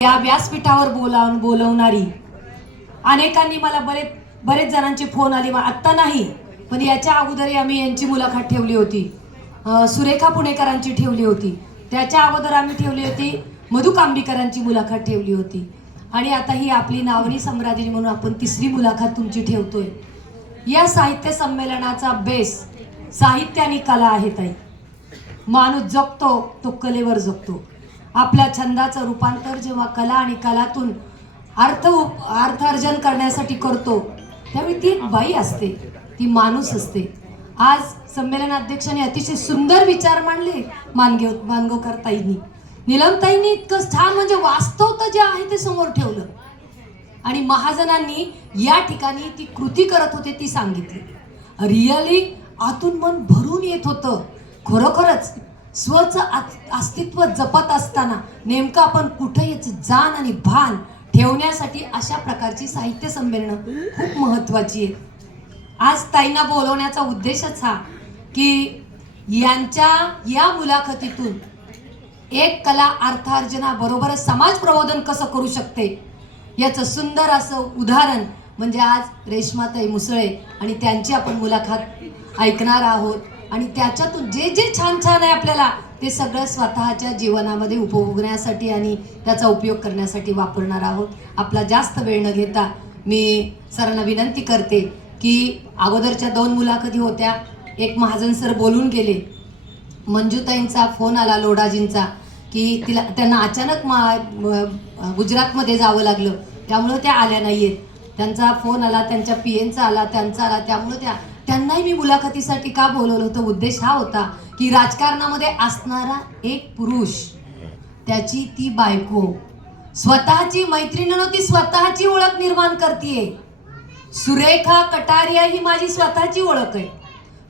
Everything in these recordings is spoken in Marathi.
या व्यासपीठावर बोलवणारी अनेकांनी मला बरेच जणांचे फोन आले, आत्ता नाही पण याच्या अगोदर आम्ही यांची मुलाखत ठेवली होती, सुरेखा पुणेकरांची ठेवली होती, त्याच्या अगोदर आम्ही ठेवली होती मधु कांबीकरांची मुलाखत ठेवली होती आणि आता ही आपली नावनी सम्राज्ञी म्हणून आपण तिसरी मुलाखत तुमची ठेवतोय। या साहित्य संमेलनाचा बेस साहित्य आणि कला आहे ताई। माणूस जगतो तो कलेवर जगतो। आपल्या छंदाचं रूपांतर जेव्हा कला आणि कलातून अर्थार्जन करण्यासाठी करतो त्यावेळी ती एक बाई असते, ती माणूस असते। आज संमेलनाध्यक्षांनी अतिशय सुंदर विचार मांडले मानगावकर ताईंनी, नीलमताईंनी इतकं छान म्हणजे वास्तवता जे आहे ते समोर ठेवलं आणि महाजनांनी या ठिकाणी ती कृती करत होते ती सांगितली। रिअली आतून मन भरून येत होतं। खरोखरच स्वचं अस्तित्व जपत असताना नेमकं आपण कुठे याचं जाण आणि भान ठेवण्यासाठी अशा प्रकारची साहित्य संमेलन खूप महत्त्वाची आहे। आज ताईंना बोलवण्याचा उद्देशच हा की यांच्या या मुलाखतीतून एक कला अर्थार्जनाबरोबरच समाज प्रबोधन कसं करू शकते याचं सुंदर असं उदाहरण म्हणजे आज रेश्माताई मुसळे आणि त्यांची आपण मुलाखत ऐकणार आहोत आणि त्याच्यातून जे जे छान छान आहे आपल्याला ते सगळं स्वतःच्या जीवनामध्ये उपभोगण्यासाठी आणि त्याचा उपयोग करण्यासाठी वापरणार आहोत। आपला जास्त वेळ न घेता मी सरांना विनंती करते की अगोदरच्या 2 मुलाखती होत्या, एक महाजन सर बोलून गेले, मंजूताईंचा फोन आला लोडाजींचा की त्यांना अचानक गुजरातमध्ये जावं लागलं त्यामुळे त्या आल्या नाहीयेत। त्यांचा फोन आला, त्यांच्या पीएनचा आला, त्यांचा आला, त्यामुळे त्यांनाही मी मुलाखतीसाठी का बोलवलं होतं, उद्देश हा होता की राजकारणामध्ये असणारा एक पुरुष, त्याची ती बायको स्वतःची मैत्रीण नव्हती, स्वतःची ओळख निर्माण करतेय। सुरेखा कटारिया ही माझी स्वतःची ओळख आहे।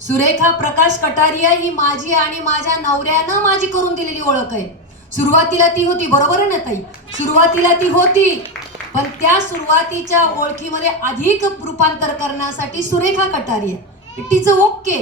सुरेखा प्रकाश कटारिया ही माझी आणि माझ्या नवऱ्यानं माझी करून दिलेली ओळख आहे। सुरुवातीला ती होती, बरोबर आहे ना ताई, सुरुवातीला ती होती, पण त्या सुरुवातीच्या ओळखीमध्ये अधिक रूपांतर करण्यासाठी Surekha Kataria it is okay,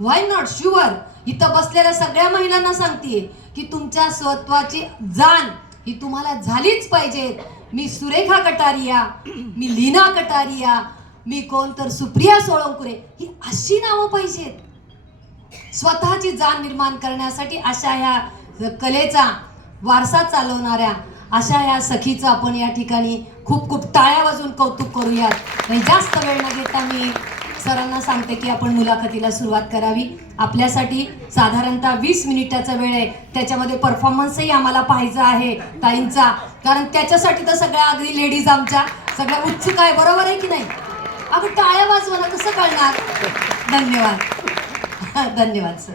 why not, sure. इथं बसलेल्या सगळ्या महिलांना सांगतेय की तुमच्या स्वत्वाची जाण ही तुम्हाला झालीच पाहिजे। मी सुरेखा कटारिया, मी लीना कटारिया, मी कोण तर सुप्रिया सोळंकुरे, ही अशी नावं पाहिजेत स्वतःची जाण निर्माण करण्यासाठी। अशा ह्या कलेचा वारसा चालवणाऱ्या अशा या सखीचं आपण या ठिकाणी खूप खूप टाळ्या वाजवून कौतुक करूयात। नाही जास्त वेळ न घेता मी सरांना सांगते की आपण मुलाखतीला सुरुवात करावी। आपल्यासाठी साधारणतः 20 मिनिटाचा वेळ आहे, त्याच्यामध्ये परफॉर्मन्सही आम्हाला पाहायचा आहे ताईंचा, कारण त्याच्यासाठी तर सगळ्या अगदी लेडीज आमच्या सगळ्या उत्सुक आहे, बरोबर आहे की नाही? अगं टाळ्या वाजवायला कसं कळणार? धन्यवाद धन्यवाद सर।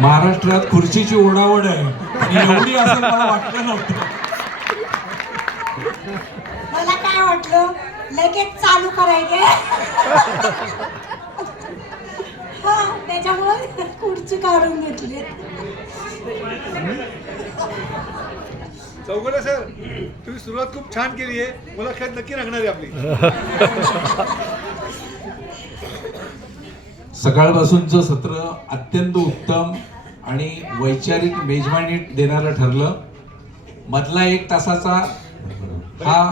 महाराष्ट्रात खुर्चीची ओढावढ आहे आणि एवढी असेल मला वाटलं नव्हतं। मला काय वाटलं लगेच चालू करायचे हा, त्याच्यामुळे खुर्ची काढून घेतली। चौगुले सर, तुम्ही सुरुवात खूप छान केली आहे, मुलाखत नक्की लागणार आहे आपली। सकाळपासूनचं सत्र अत्यंत उत्तम आणि वैचारिक मेजवानी देणारं ठरलं। मधला 1 तासाचा हा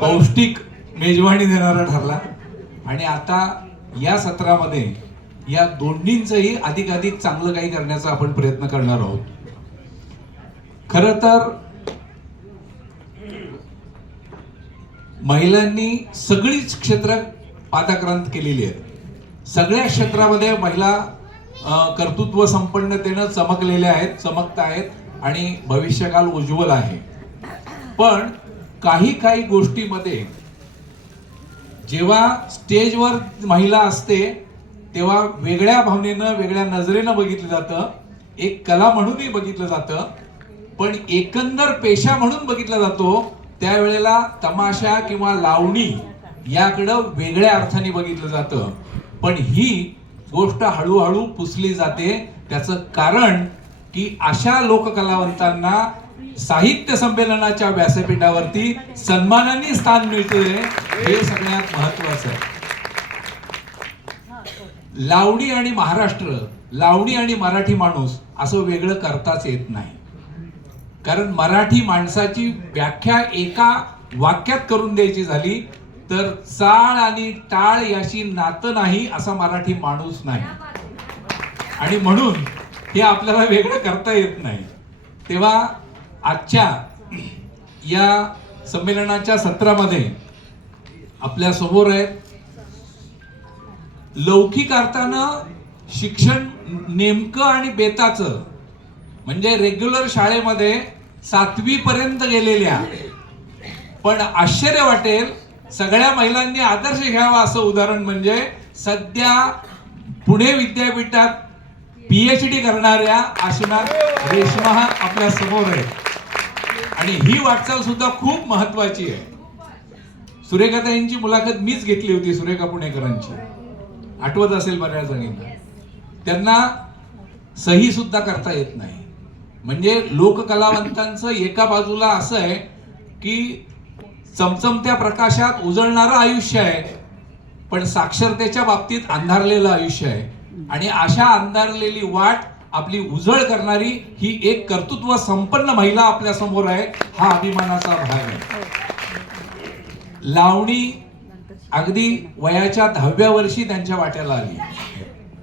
पौष्टिक मेजवानी देणारा ठरला आणि आता या सत्रामध्ये या दोन्हींचंही अधिकाधिक चांगलं काही करण्याचा आपण प्रयत्न करणार आहोत। खरं तर महिलांनी सगळीच क्षेत्र पादाक्रांत केलेली आहेत। सगळ्या क्षेत्रामध्ये महिला कर्तृत्व संपन्नतेनं चमकलेल्या आहेत, चमकत आहेत आणि भविष्यकाल उज्ज्वल आहे। पण काही गोष्टीमध्ये जेव्हा स्टेजवर महिला असते तेव्हा वेगळ्या भावनेनं, वेगळ्या नजरेनं बघितलं जातं, एक कला म्हणूनही बघितलं जातं, पण एकंदर पेशा म्हणून बघितला जातो त्यावेळेला तमाशा किंवा लावणी याकडं वेगळ्या अर्थाने बघितलं जातं। पण ही गोष्ट हळूहळू पुसली जाते. त्याचं कारण की अशा लोककलावंतांना साहित्य संमेलनाच्या व्यासपीठावरती सन्मानाने स्थान मिळतंय, हे सगळ्यात महत्वाचं आहे. लावणी आणि महाराष्ट्र, लावणी आणि मराठी माणूस असं वेगळं करताच येत नाही. कारण मराठी माणसाची व्याख्या एका वाक्यात करून द्यायची झाली तर चाळ आणि टाळ याशी नातं नाही असा मराठी माणूस नाही. आणि म्हणून हे आपल्याला वेगळं करता येत नाही. तेव्हा आजच्या या संमेलनाच्या सत्रामध्ये आपल्या समोर आहेत लौकिक अर्थानं शिक्षण नेमकं आणि बेताचं, म्हणजे रेग्युलर शाळेमध्ये 7वी पर्यंत गेलेल्या, पण आश्चर्य वाटेल सगळ्या महिलांनी आदर्श घ्यावा असं उदाहरण म्हणजे सध्या पुणे विद्यापीठात PhD करणाऱ्या आशना रेश्मा आपल्या समोर आहे. आणि ही वाटचाल सुद्धा खूप महत्वाची आहे. सुरेखाताईंची मुलाखत मीच घेतली होती, सुरेखा पुणेकरांची, आठवत असेल बऱ्याच जणींना. त्यांना सही सुद्धा करता येत नाही. म्हणजे लोककलावंतांचं एका बाजूला असं आहे की चमचमत्या प्रकाशात उजळणारं आयुष्य आहे, पण साक्षरतेच्या बाबतीत अंधारलेलं आयुष्य आहे. आणि अशा अंधारलेली वाट आपली उजळ करणारी ही एक कर्तृत्व संपन्न महिला आपल्या समोर आहे, हा अभिमानाचा भाग आहे. लावणी अगदी वयाच्या 10व्या वर्षी त्यांच्या वाट्याला आली.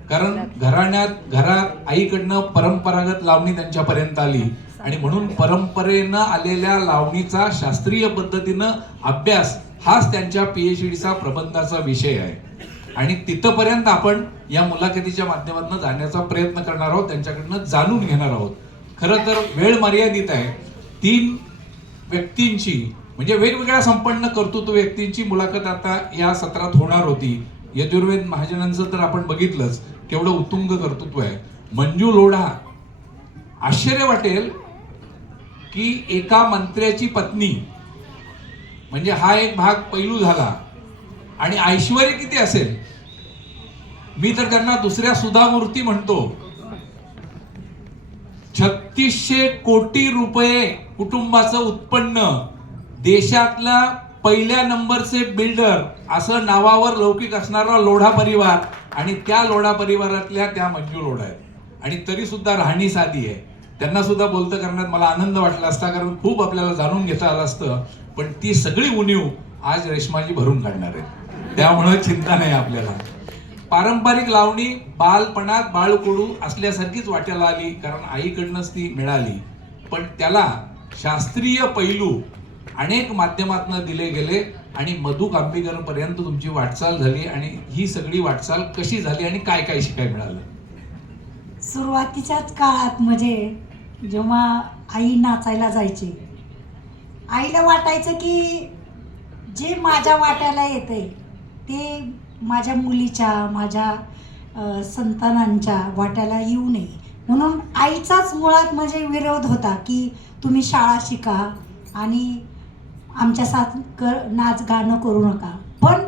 कारण घरात आईकडनं परंपरागत लावणी त्यांच्यापर्यंत आली आणि म्हणून परंपरेनं आलेल्या लावणीचा शास्त्रीय पद्धतीनं अभ्यास हाच त्यांच्या PhDचा प्रबंधाचा विषय आहे. आणि तिथपर्यंत आपण या मुलाखतीच्या माध्यमातून जाण्याचा प्रयत्न करणार आहोत, त्यांच्याकडनं जाणून घेणार आहोत. खरं तर वेळ मर्यादित आहे. 3 व्यक्तींची म्हणजे वेगवेगळ्या संपन्न कर्तृत्व व्यक्तींची मुलाखत आता या सत्रात होणार होती. यजुर्वेद महाजनांचं तर आपण बघितलंच केवढं उत्तुंग कर्तृत्व आहे. मंजू लोढा, आश्चर्य वाटेल की एका मंत्र्याची पत्नी, म्हणजे हा एक भाग पैलू झाला. आणि ऐश्वर्य किती असेल, मी तर त्यांना दुसऱ्या सुधामूर्ती म्हणतो. 3600 कोटी रुपये कुटुंबाचं उत्पन्न, देशातला पहिल्या नंबरचे बिल्डर असं नावावर लौकिक असणारा लोढा परिवार, आणि त्या लोढा परिवारातल्या त्या मंजू लोढा आहेत. आणि तरी सुद्धा राहणी साधी आहे. त्यांना सुद्धा बोलतं करण्यात मला आनंद वाटला असता, कारण खूप आपल्याला जाणून घेता आलं असतं. पण ती सगळी उणीव आज रेश्माजी भरून काढणार आहे, त्यामुळे चिंता नाही आपल्याला. पारंपरिक लावणी बालपणात बाळकडू असल्यासारखीच वाट्याला आली, कारण आईकडनंच ती मिळाली. पण त्याला शास्त्रीय पैलू अनेक माध्यमातून दिले गेले आणि मधु कांबीकर पर्यंत तुमची वाटचाल झाली. आणि ही सगळी वाटचाल कशी झाली आणि काय काय शिकाय मिळालं? सुरुवातीच्याच काळात म्हणजे जेव्हा आई नाचायला जायची, आईला वाटायचं की जे माझ्या वाट्याला येते ते माझ्या मुलीच्या, माझ्या संतानांच्या वाट्याला येऊ नये, म्हणून आईचाच मुळात म्हणजे विरोध होता की तुम्ही शाळा शिका आणि आमच्या साथ नाच गाणं करू नका. पण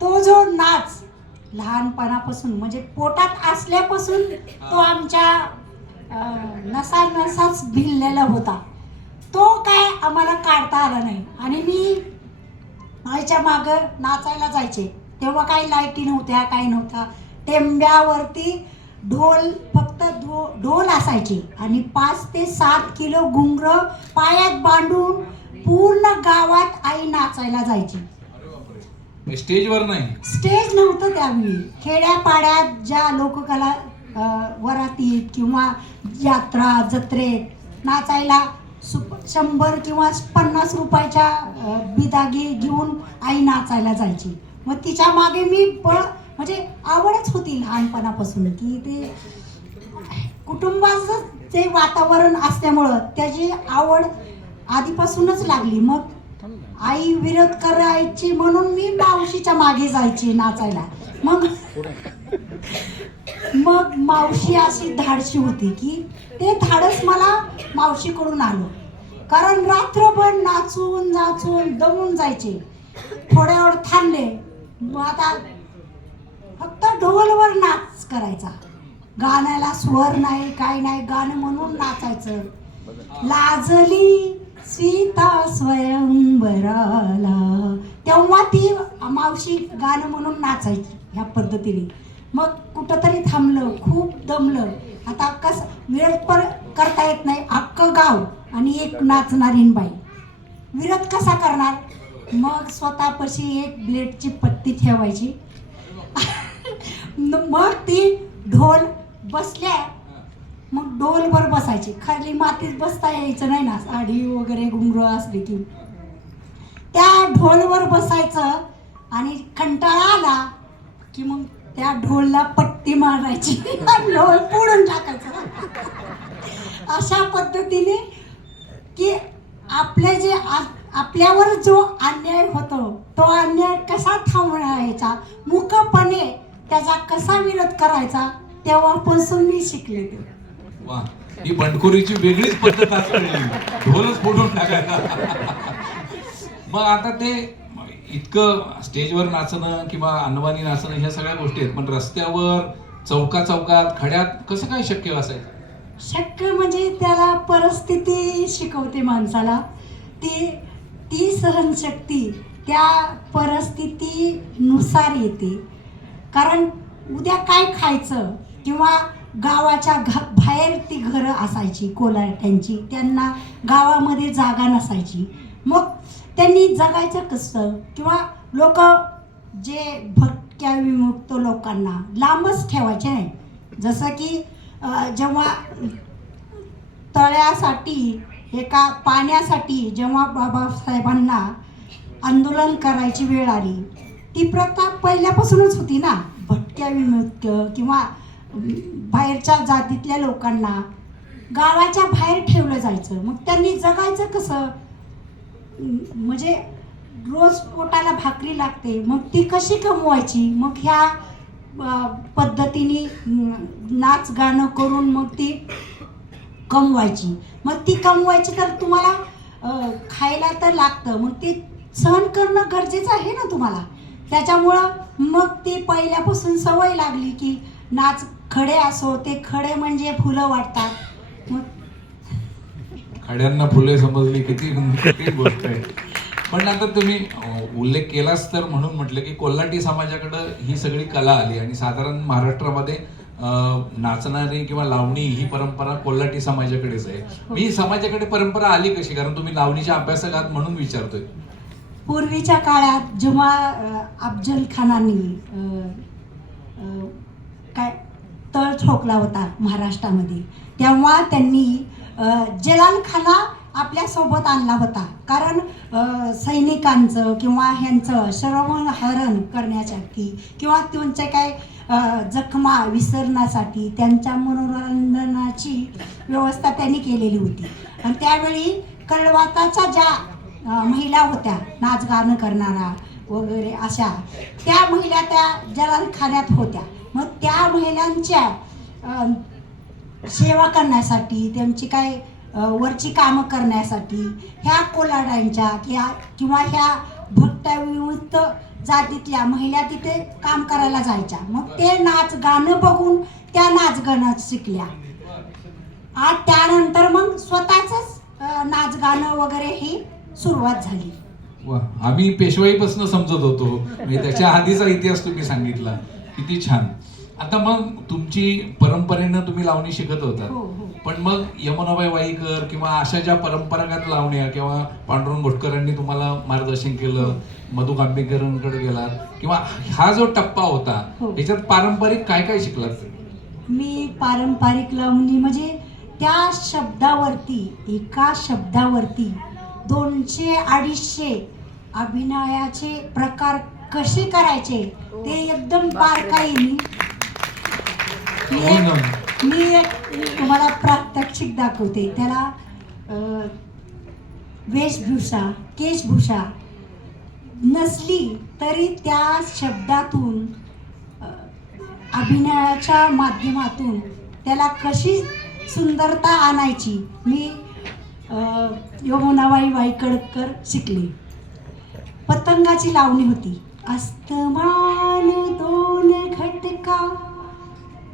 तो जो नाच लहानपणापासून म्हणजे पोटात असल्यापासून तो आमच्या नसाच भिनलेला होता, तो काय आम्हाला काढता आला नाही. आणि मी आईच्या मागं नाचायला जायचे तेव्हा काही लाईटी नव्हत्या, काही नव्हत्या. टेंब्यावरती फक्त ढोल असायची आणि 5 ते 7 किलो घुंगरं पायात बांधून पूर्ण गावात आई नाचायला जायची. स्टेजवर नाही, स्टेज नव्हतं त्यावेळी. खेड्यापाड्यात ज्या लोककला वरातीत किंवा यात्रा जत्रेत नाचायला 100 किंवा 50 रुपयाच्या बिदागी घेऊन आई नाचायला जायची. मग तिच्या मागे मी म्हणजे आवडच होती लहानपणापासून की ते कुटुंबाचं जे वातावरण असल्यामुळं त्याची आवड आधीपासूनच लागली. मग आई विरोध करायची म्हणून मी मावशीच्या मागे जायची नाचायला. मग मावशी अशी धाडशी होती की ते धाडस मला मावशीकडून आलं. कारण रात्रभर नाचून नाचून दमून जायचे. थोड्या वेळ थांबले, मग आता फक्त ढोलवर नाच करायचा. गाण्याला स्वर नाही, काय नाही, गाणं म्हणून नाचायचं. लाजली सीता स्वयंवराला, तेव्हा ती मावशी गाणं म्हणून नाचायची ह्या पद्धतीने. मग कुठंतरी थांबलं, खूप दमलं, आता कसं विरोध पण करता येत नाही, अख्खं गाव आणि एक नाचणारी बाई, विरोध कसा करणार? मग स्वतःपाशी एक ब्लेडची पत्ती ठेवायची. मग ती ढोल बसल्या, मग ढोलवर बसायची. खाली मातीत बसता यायचं नाही ना, साडी वगैरे घुंगरू असली की. त्या ढोलवर बसायचं आणि कंटाळा आला की मग त्या ढोलला पट्टी मारायची, ढोल फोडून टाकायचं. अशा पद्धतीने की आपले जे आपल्यावर जो अन्याय होतो तो अन्याय कसा थांबवायचा, मुकपणे त्याचा कसा विरोध करायचा, तेव्हापासून मी शिकले. ते वा, ही बंडखोरीची वेगळीच पद्धत असली, ढोलच फोडून टाकायला. मग आता ते इतकं स्टेजवर नाचणं किंवा अनवाणी नाचणं ह्या सगळ्या गोष्टी आहेत, पण रस्त्यावर चौकात खड्यात कसं काय शक्य असायचं? शक्य म्हणजे त्याला परिस्थिती शिकवते माणसाला. ती सहनशक्ती त्या परिस्थितीनुसार येते. कारण उद्या काय खायचं, किंवा गावाच्या बाहेर ती घरं असायची कोलाट्यांची, त्यांना गावामध्ये जागा नसायची. मग त्यांनी जगायचं कसं, किंवा लोक जे भटक्या विमुक्त लोकांना लांबच ठेवायचे नाही. जसं की जेव्हा तळ्यासाठी, एका पाण्यासाठी जेव्हा बाबासाहेबांना आंदोलन करायची वेळ आली, ती प्रथा पहिल्यापासूनच होती ना. भटक्या विमुक्त किंवा बाहेरच्या जातीतल्या लोकांना गावाच्या बाहेर ठेवलं जायचं. मग त्यांनी जगायचं कसं, म्हणजे रोज पोटाला भाकरी लागते, मग ती कशी कमवायची? मग ह्या पद्धतीने नाच गाणं करून मग ती कमवायची. मग ती कमवायची तर तुम्हाला खायला तर लागतं, मग ते सहन करणं गरजेचं आहे ना तुम्हाला. त्याच्यामुळं मग ती पहिल्यापासून सवय लागली की नाच खडे असो, ते खडे म्हणजे फुलं वाटतात. मग खड्यांना फुले समजली, किती किती गोष्ट आहे. पण आता तुम्ही उल्लेख केलाच तर म्हणून म्हटलं की कोल्हाटी समाजाकडं ही सगळी कला आली, आणि साधारण महाराष्ट्रामध्ये नाचणारी किंवा लावणी ही परंपरा कोल्हाटी समाजाकडेच आहे. ही समाजाकडे परंपरा आली कशी? कारण तुम्ही लावणीच्या अभ्यासक आहात म्हणून विचारतोय. पूर्वीच्या काळात जेव्हा अफजल खानाने काय तळ ठोकला होता महाराष्ट्रामध्ये, तेव्हा त्यांनी जलाल खाना आपल्यासोबत आणला होता. कारण सैनिकांचं किंवा ह्यांचं शरवणहरण करण्यासाठी किंवा त्यांचे काय जखमा विसरण्यासाठी त्यांच्या मनोरंजनाची व्यवस्था त्यांनी केलेली होती. आणि त्यावेळी कळवाताच्या ज्या महिला होत्या, नाच गाणं करणारा वगैरे अशा, त्या महिला त्या जलालखान्यात होत्या. मग त्या महिलांच्या सेवा करण्यासाठी, त्यांची काय वरची कामं करण्यासाठी ह्या कोलाड्यांच्या किंवा ह्या भटक्याविमुक्त जातीतल्या महिला तिथे काम करायला जायच्या. मग ते नाच गाणं बघून त्या नाच गाणं शिकल्या. आणि त्यानंतर मग स्वतःच नाच गाणं वगैरे ही सुरुवात झाली. वा, आम्ही पेशवाईपासून समजत होतो, म्हणजे त्याच्या आधीचा इतिहास तुम्ही सांगितला, किती छान. आता मग तुमची परंपरेनं तुम्ही लावणी शिकत होता, हो, हो. पण मग यमुनाबाई वाईकर किंवा अशा ज्या परंपरागत लावण्या किंवा पांडुरंग घोटकरांनी तुम्हाला मार्गदर्शन केलं, मधु कांबीकरांकडे गेलात, किंवा हा जो टप्पा होता हो. याच्यात पारंपरिक काय काय शिकलात? मी पारंपरिक लावणी म्हणजे त्या शब्दावरती, एका शब्दावरती 200-250 अभिनयाचे प्रकार कसे करायचे ते एकदम बारकाईने मी एक तुम्हाला प्रात्यक्षिक दाखवते. त्याला वेशभूषा, केशभूषा नसली तरी त्या शब्दातून, अभिनयाच्या माध्यमातून त्याला कशी सुंदरता आणायची मी यमुनाबाई वाईकडकर शिकली. पतंगाची लावणी होती अस्तमान दोन घटका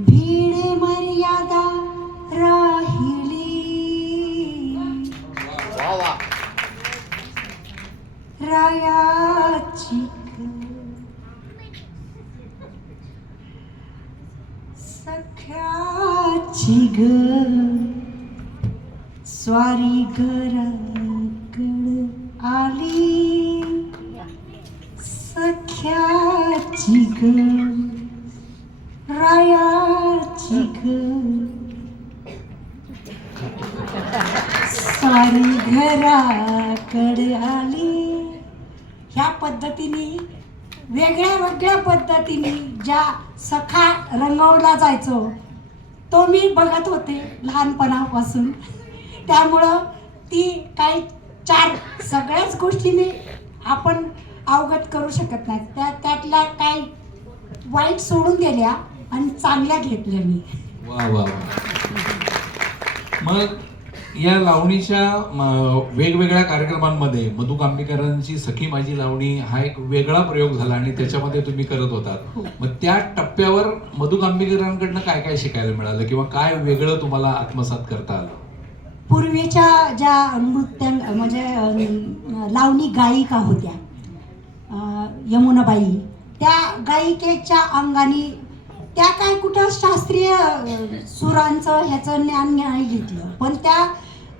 भीड मर्यादा राहिली वा वा. रायाची सख्याची ग स्वारी घराकड आली सख्याची ग रायाची ग स्वारी घराकड आली. ह्या पद्धतीने वेगळ्या वेगळ्या पद्धतीने ज्या सखा रंगवला जायचो तो मी बघत होते लहानपणापासून. त्यामुळं ती काही चार सगळ्याच गोष्टीने आपण अवगत करू शकत नाही. त्यातल्या काही वाईट सोडून दिल्या आणि चांगल्या घेतल्या मी. वा वा वा. मग या लावणीच्या वेगवेगळ्या कार्यक्रमांमध्ये मधु कांबीकरांची सखी माझी लावणी हा एक वेगळा प्रयोग झाला आणि त्याच्यामध्ये तुम्ही करत होतात. मग त्या टप्प्यावर मधु कांबीकरांकडनं काय काय शिकायला मिळालं किंवा काय वेगळं तुम्हाला आत्मसात करता आलं? पूर्वीच्या ज्या नृत्य म्हणजे लावणी गायिका होत्या यमुनाबाई, त्या गायिकेच्या अंगाने त्या काय कुठं शास्त्रीय सुरांचं ह्याचं ज्ञान नाही घेतलं, पण त्या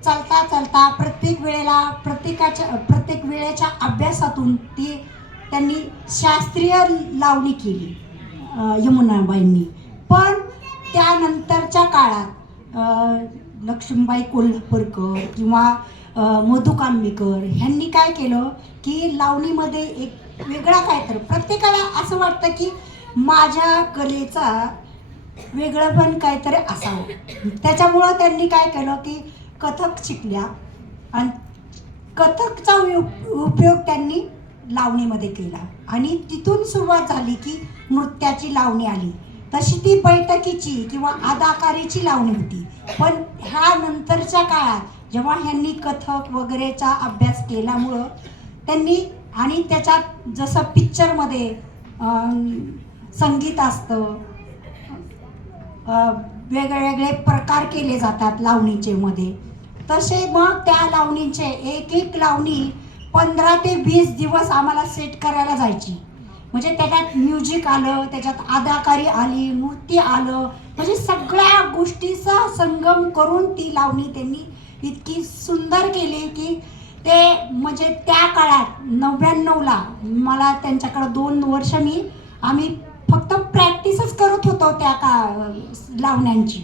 चालता चालता प्रत्येक वेळेच्या अभ्यासातून त्यांनी शास्त्रीय लावणी केली यमुनाबाईंनी. पण त्यानंतरच्या काळात लक्ष्मीबाई कोल्हापूरकर किंवा मधु कांबीकर ह्यांनी काय केलं की लावणीमध्ये एक वेगळा काहीतरी, प्रत्येकाला असं वाटतं की माझ्या कलेचा वेगळं पण काहीतरी असावं. त्याच्यामुळं त्यांनी काय केलं की कथक शिकल्या आणि कथकचा उपयोग त्यांनी लावणीमध्ये केला आणि तिथून सुरुवात झाली की नृत्याची लावणी आली. तशी ती बैठकीची किंवा अदाकारीची लावणी होती. पण ह्या नंतरच्या काळात जेव्हा ह्यांनी कथक वगैरेचा अभ्यास केल्यामुळं त्यांनी आणि त्याच्यात जसं पिक्चरमध्ये संगीत असतं, वेगळे प्रकार केले जातात लावणीचे मध्ये, तसे मग त्या लावणीचे एक एक लावणी 15 ते 20 दिवस आम्हाला सेट करायला जायची. म्हणजे त्याच्यात म्युझिक आलं, त्याच्यात अदाकारी आली, नृत्य आलं, म्हणजे सगळ्या गोष्टीचा संगम करून ती लावणी त्यांनी इतकी सुंदर केली की ते म्हणजे त्या काळात 99ला मला त्यांच्याकडं 2 वर्ष आम्ही फक्त प्रॅक्टिसच करत होतो त्या लावण्यांची.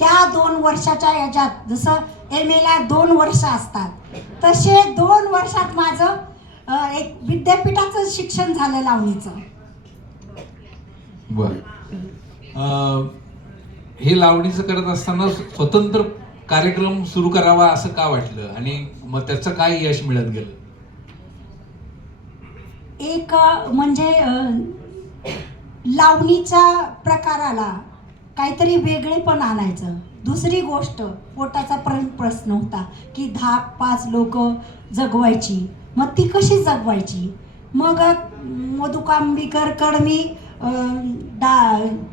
त्या 2 वर्षाच्या याच्यात जसं MA ला 2 वर्ष असतात तसे 2 वर्षात माझं एक विद्यापीठाचं शिक्षण झालं लावणीचं. बर. हे लावणीचं करत असताना स्वतंत्र कार्यक्रम सुरू करावा असं का वाटलं आणि मग त्याचं काय यश मिळत गेलं? एक म्हणजे लावणीच्या प्रकाराला काहीतरी वेगळेपण आणायचं. दुसरी गोष्ट पोटाचा प्रश्न होता की 10-5 लोक जगवायची, मग ती कशी जगवायची. मग मधु कांबीकरकडे मी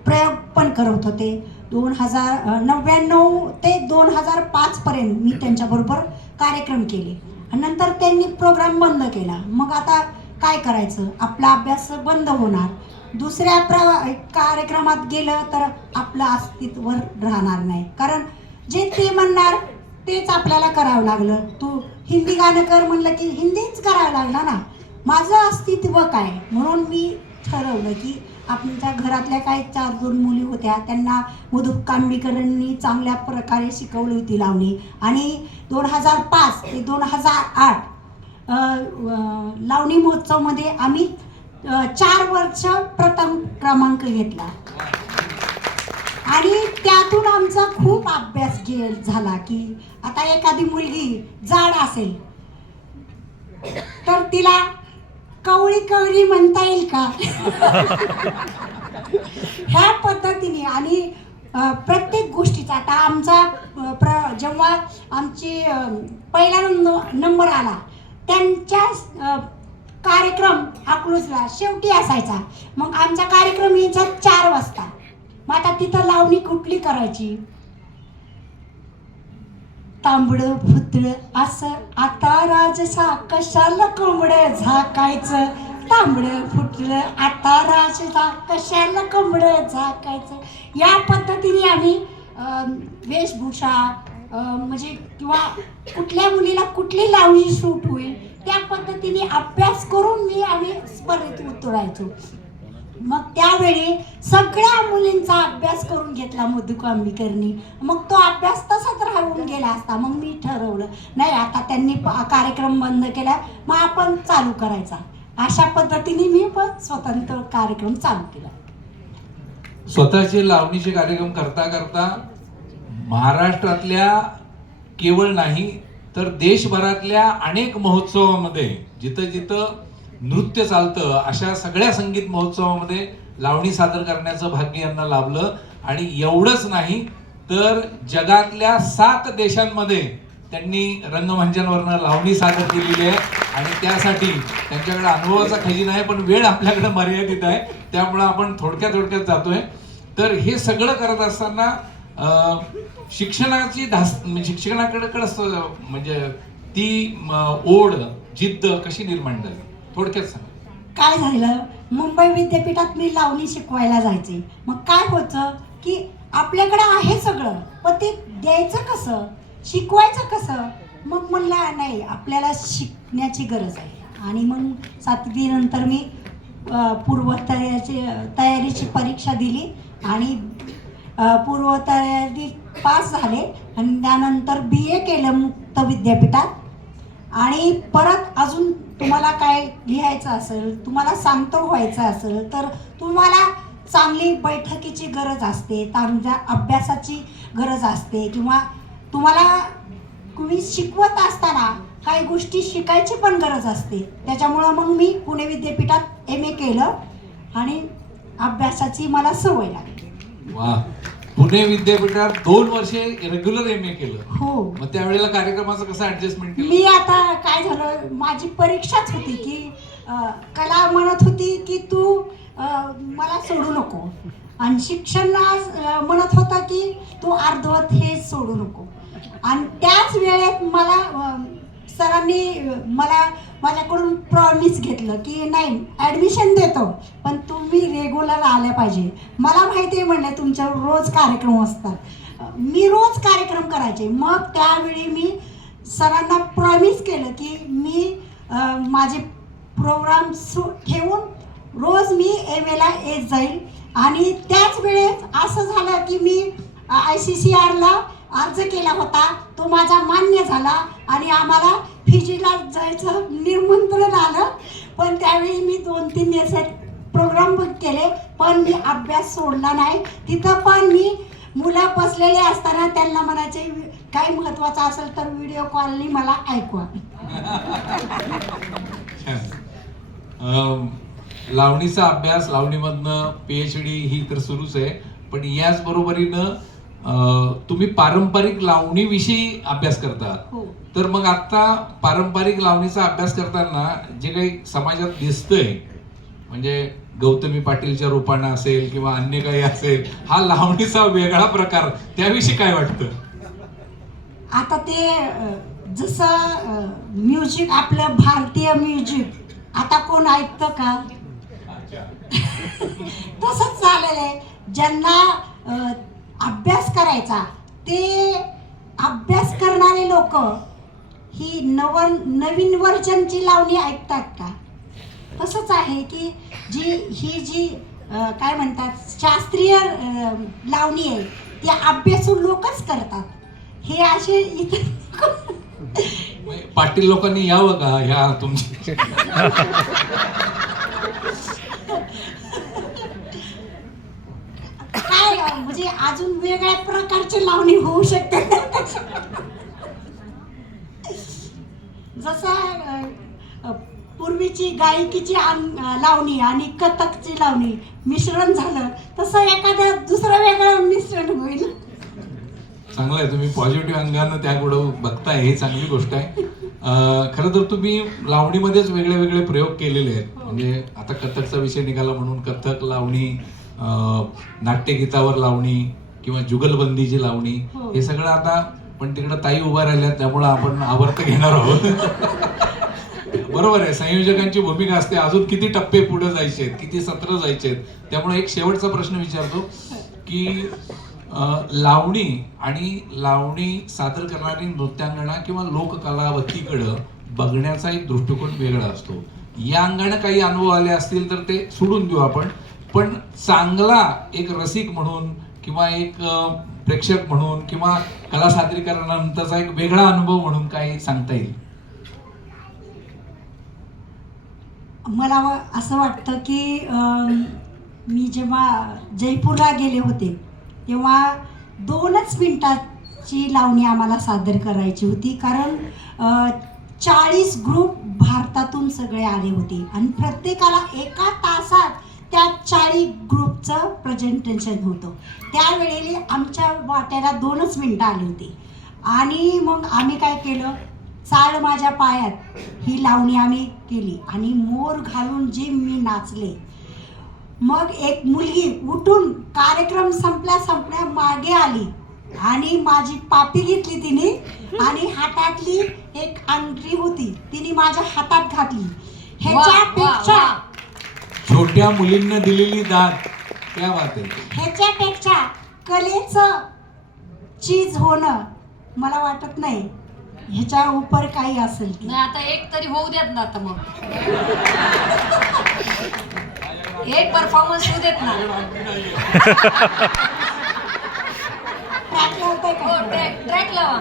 प्रयोग पण करत होते. 2099 ते 2005 पर्यंत मी त्यांच्याबरोबर कार्यक्रम केले आणि नंतर त्यांनी प्रोग्राम बंद केला. मग आता काय करायचं, आपला अभ्यास बंद होणार, दुसऱ्या कार्यक्रमात गेलं तर आपलं अस्तित्व राहणार नाही. कारण जे ते म्हणणार तेच आपल्याला करावं लागलं. तू हिंदी गाणं कर म्हणलं की हिंदीच करावं लागलं ना. माझं अस्तित्व काय, म्हणून मी ठरवलं की आमच्या घरातल्या काही 4-2 मुली होत्या, त्यांना मधु कांबीकरांनी चांगल्या प्रकारे शिकवली होती लावणी. आणि 2005 ते 2008 लावणी महोत्सवमध्ये आम्ही 4 वर्ष प्रथम क्रमांक घेतला आणि त्यातून आमचा खूप अभ्यास झाला की आता एखादी मुलगी जाड असेल तर तिला कवळी कवळी म्हणता येईल का ह्या पद्धतीने. आणि प्रत्येक गोष्टीचा आता आमचा जेव्हा आमची पहिला नंबर आला त्यांच्या कार्यक्रम अकलूजला शेवटी असायचा. मग आमचा कार्यक्रम यायचा 4 वाजता. मग आता तिथं लावणी कुठली करायची? तांबडं फुतळं असं आता राजसा कशाला कोंबडं झाकायचं. तांबडं फुटलं आता राजसा कशाला कोंबडं झाकायचं. या पद्धतीने आम्ही वेशभूषा म्हणजे किंवा कुठल्या मुलीला कुठली लावणी सूट होईल त्या पद्धतीने अभ्यास करून आम्ही स्पर्धेत उतरायचो. मग त्यावेळी सगळ्या मुलींचा अभ्यास करून घेतला मधुकांबिकरनी. मग तो अभ्यास तसाच राहून गेला असता. मग मी ठरवलं नाही आता त्यांनी कार्यक्रम बंद केला मग आपण चालू करायचा. अशा पद्धतीने मी पण स्वतंत्र कार्यक्रम चालू केला. स्वतःचे लावणीचे कार्यक्रम करता करता महाराष्ट्रातल्या केवळ नाही तर देशभरातल्या अनेक महोत्सवामध्ये जिथं जिथं नृत्य चालतं अशा सगळ्या संगीत महोत्सवामध्ये लावणी सादर करण्याचं भाग्य यांना लाभलं. आणि एवढंच नाही तर जगातल्या 7 देशांमध्ये त्यांनी रंगमंचांवरनं लावणी सादर केलेली आहे. आणि त्यासाठी त्यांच्याकडे अनुभवाचा खजिना आहे पण वेळ आपल्याकडे मर्यादित आहे त्यामुळं आपण थोडक्यात जातोय. तर हे सगळं करत असताना शिक्षणाची शिक्षणाकडे म्हणजे ती ओढ जिद्द कशी निर्माण झाली थोडक्यात सांगा. काय झालं, मुंबई विद्यापीठात मी लावणी शिकवायला जायचे. मग काय होतं की आपल्याकडे आहे सगळं पण ते द्यायचं कसं, शिकवायचं कसं. मग म्हणलं नाही आपल्याला शिकण्याची गरज आहे. आणि मग 7वी नंतर मी तयारीची परीक्षा दिली आणि पूर्वतयारी पास झाले. आणि त्यानंतर BA केलं मुक्त विद्यापीठात. आणि परत अजून तुम्हाला काय लिहायचं असेल, तुम्हाला सांगतो व्हायचं असेल तर तुम्हाला चांगली बैठकीची गरज असते, चांगल्या अभ्यासाची गरज असते किंवा तुम्ही शिकवत असताना काही गोष्टी शिकायची पण गरज असते. त्याच्यामुळं मग मी पुणे विद्यापीठात MA केलं आणि अभ्यासाची मला सवय लागली. वा, पुणे विद्यापीठात 2 वर्षे रेग्युलर MA केलं. हो. मग त्यावेळेला कार्यक्रमाचं कसं ऍडजस्टमेंट केलं? मी आता काय झालं, माझी परीक्षाच होती की कला म्हणत होती की तू मला सोडू नको आणि शिक्षण म्हणत होता की तू अर्धवट हे सोडू नको. आणि त्याच वेळेत मला सरांनी माझ्याकडून प्रॉमिस घेतलं की नाही ॲडमिशन देतो पण तुम्ही रेग्युलर आल्या पाहिजे. मला माहिती आहे म्हणलं तुमच्यावर रोज कार्यक्रम असतात. मी रोज कार्यक्रम करायचे. मग त्यावेळी मी सरांना प्रॉमिस केलं की मी माझे प्रोग्राम ठेवून रोज मी MAला येत जाईल. आणि त्याच वेळेस असं झालं की मी ICCRला अर्ज केला होता, तो माझा मान्य झाला आणि आम्हाला फिजीला जायचं निमंत्रण आलं. पण त्यावेळी मी 2-3 दिवस प्रोग्राम केले पण मी अभ्यास सोडला नाही. तिथं पण मी मुलं बसलेले असताना त्यांना म्हणायचे काही महत्त्वाचं असेल तर व्हिडिओ कॉलनी मला ऐकवा. लावणीचा अभ्यास, लावणीमधनं PhD ही तर सुरूच आहे पण याच बरोबरीनं तुम्ही पारंपरिक लावणीविषयी अभ्यास करता. हो. तर मग आता पारंपरिक लावणीचा अभ्यास करताना जे काही समाजात दिसतंय म्हणजे गौतमी पाटीलच्या रूपानं असेल किंवा अन्य काही असेल, हा लावणीचा वेगळा प्रकार, त्याविषयी काय वाटतं? आता ते जसं म्युझिक आपलं भारतीय म्युझिक आता कोण ऐकतं का? तसंच झालेलं आहे. ज्यांना अभ्यास करायचा ते अभ्यास करणारे लोक ही नवीन वर्जनची लावणी ऐकतात का? तसंच आहे की जी काय म्हणतात शास्त्रीय लावणी आहे ती अभ्यासू लोकच करतात. हे असे इतर पाटील लोकांनी यावं का ह्या तुमच्या? काय म्हणजे अजून वेगळ्या प्रकारची लावणी होऊ शकते. जसं पूर्वीची गायकीची लावणी आणि कथकची लावणी मिश्रण झालं तसं एखाद्या दुसरं वेगळं मिश्रण होईल. चांगलं आहे, तुम्ही पॉझिटिव्ह अंगानं त्याकडं बघताय, ही चांगली गोष्ट आहे. खरं तर तुम्ही लावणीमध्येच वेगळे वेगळे प्रयोग केलेले आहेत. म्हणजे आता कथकचा विषय निघाला म्हणून कथक लावणी, नाट्यगीतावर लावणी किंवा जुगलबंदीची लावणी, हे सगळं आता पण तिकडे ताई उभा राहिल्या त्यामुळं आपण आवर्त घेणार आहोत. बरोबर आहे, संयोजकांची भूमिका असते. अजून किती टप्पे पुढे जायचे आहेत, किती सत्र जायचे आहेत. त्यामुळे एक शेवटचा प्रश्न विचारतो की लावणी आणि लावणी सादर करणारी नृत्यांगणा किंवा लोककलावतीकडं बघण्याचा एक दृष्टिकोन वेगळा असतो. या अंगाने काही अनुभव आले असतील तर ते सोडून देऊ आपण, पण चांगला एक रसिक म्हणून किंवा एक प्रेक्षक म्हणून किंवा कला सादरीकरणानंतरचा एक वेगळा अनुभव म्हणून काय सांगता येईल? मला असं वाटतं की मी जेव्हा जयपूरला गेले होते तेव्हा 2च मिनिटाची लावणी आम्हाला सादर करायची होती, कारण 40 ग्रुप भारतातून सगळे आले होते आणि प्रत्येकाला एका तासात त्या 40 ग्रुपचं प्रेझेंटेशन होतं. त्यावेळेला आमच्या वाट्याला 2च मिनटं आली होती आणि मग आम्ही काय केलं, चाळ माझ्या पायात ही लावणी आम्ही केली आणि मोर घालून जे मी नाचले. मग एक मुलगी उठून कार्यक्रम संपल्या मागे आली आणि माझी पापी घेतली तिने आणि हातातली एक अंगठी होती तिने माझ्या हातात घातली. ह्याच्यापेक्षा छोट्या मुलींना दिलेली दाद, क्या बात आहे. ह्याच्यापेक्षा कलेचं चीज होणं मला वाटत नाही. ह्याच्या उपर काही असेल की नाही, आता एक तरी होऊ देत ना. आता मग एक परफॉर्मन्स होऊ देत ना. ट्रॅक लावताय का? ट्रॅक लावा.